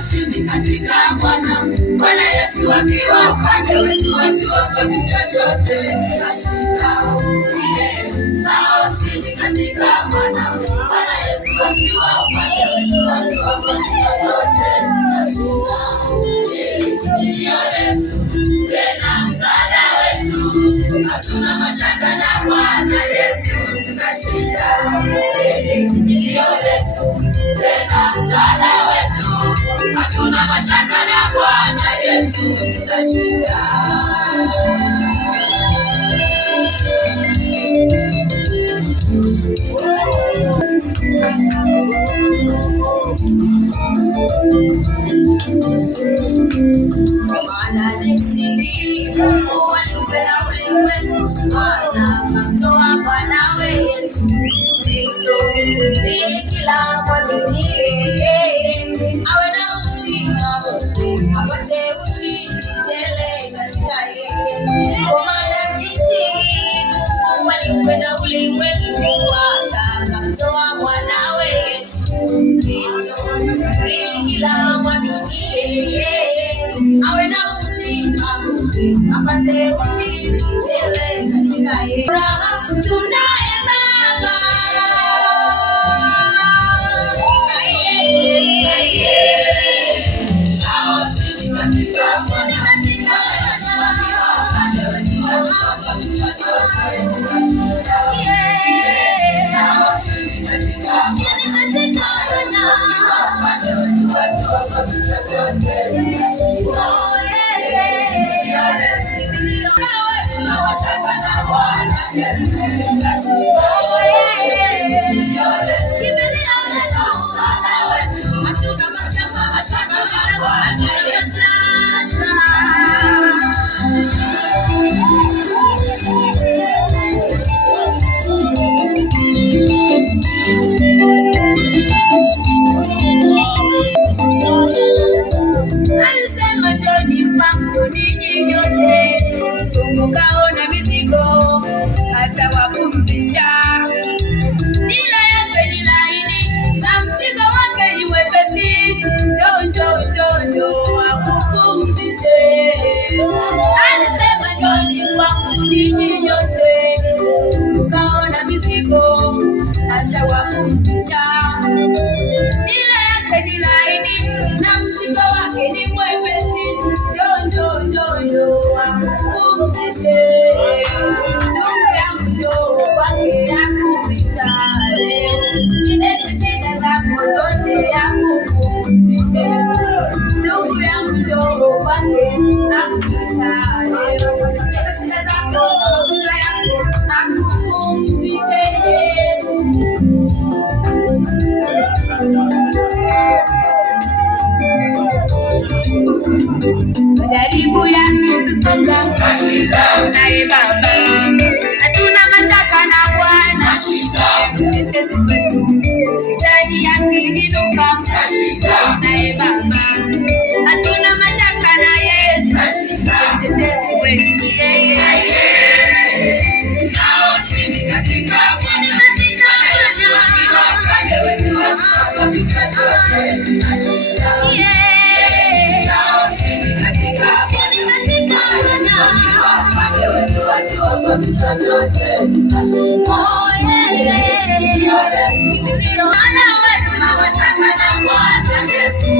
Ushindi katika Bwana Yesu akiwa upande wetu, hatuogopi chochote, tunashinda. Ushindi katika Bwana Yesu akiwa upande wetu, hatuogopi chochote, tunashinda. Ndiyo Yesu tena msaada wetu, hatuna mashaka na Bwana Yesu tunashinda. Ndiyo Yesu tena msaada wetu, hatuna mashaka na Bwana Yesu tunashinda. Maana jinsi hii Mungu aliupenda ulimwengu hata akamtoa mwanawe Yesu Kristo, ili kila mwaminie awe na uzima bure, apate ushindi tele katika yeye. Kwa maana jinsi hii Mungu aliupenda ulimwengu hata akamtoa mwanawe Yesu Kristo, ili kila mwaminie awe na uzima bure, apate ushindi tele katika yeye. Tunaye Baba msumbukao na mizigo atawapumzisha. Nila yake ni laini na mzigo wake ni mwepesi. Njoo akupumzishe. Alisema njooni kwangu ninyi nyote msumbukao na mizigo atawapumzisha. Nila yake ni laini na mzigo wake ni mwepesi. Njoo akupumzishe. Ndugu yangu njoo kwake akuita leo. Leta shida zako zote akupumzishe. Ndugu yangu njoo kwake akuita leo. Leta shida zako na magonjwa yako akupumzishe Yesu. Majaribu yakitusonga, tunaye Baba, hatuna mashaka na Bwana, mtetezi wetu. Shetani yakiinuka, tunaye Baba, hatuna mashaka na Yesu, mtetezi wetu. Ushindi katika Bwana wetu, hatuogopi chochote, tunashinda. Hatuogopi chochote, tunashinda. Maana wetu na mashaka na Bwana Yesu.